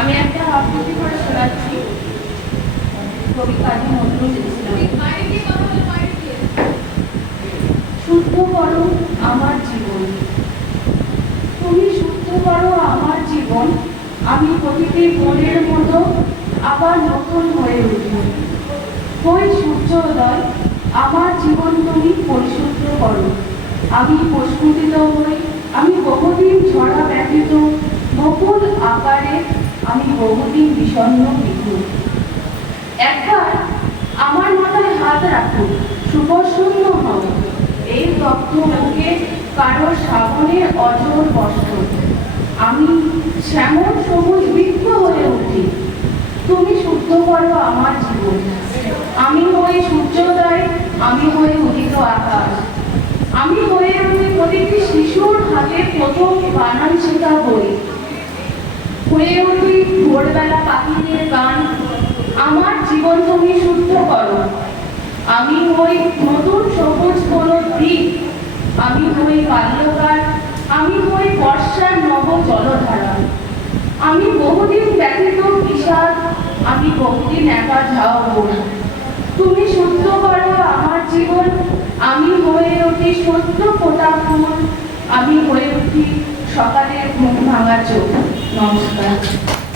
আমি একটা করে শোনাচ্ছি। কবি কাজী নজরুল ইসলাম শুদ্ধ করো আমার জীবন। তুমি শুদ্ধ করো আমার জীবন। আমি প্রতিটি মতো আবার নতুন হয়ে উঠি। ওই সূর্যোদয়, আমার জীবন তুমি পরিশুদ্ধ করো। আমি প্রস্ফুটিত হই, আমি বহুদিন ঝরা ব্যতীত নকুল আকারে আমি বহুদিন বিষণ্ণ বিধু একবার আমার মাথায় হাত রাখুন সুপ্রসন্ন হও। এই দগ্ধ মুখে কারও শ্রাবণে অজর বস্ত্র আমি শ্যামল সবুজ বৃক্ষ হয়ে উঠি। তুমি শুদ্ধ করো আমার জীবন। আমি হই সূর্যোদয়, আমি হই উদিত আকাশ। আমি হয়ে উঠি প্রতিটি শিশুর হাতে প্রথম বানান শেখা বই। হয়ে ভোরবেলা পাখিদের গান, আমার জীবন তুমি শুদ্ধ করো। আমি হই নতুন সবুজ কোন দ্বীপ, আমি হই বাল্যকাল, আমি হই বর্ষার নব জলধারা। আমি বহুদিন ব্যতীত বিষাদ, আমি বহুদিন একা ঝাও বোন। তুমি শুদ্ধ করো আমার জীবন, আমি হয়ে উঠি সত্য ফোটা ফুল, আমি হয়ে উঠি সকালের ঘুম ভাঙা চোখ। নমস্কার।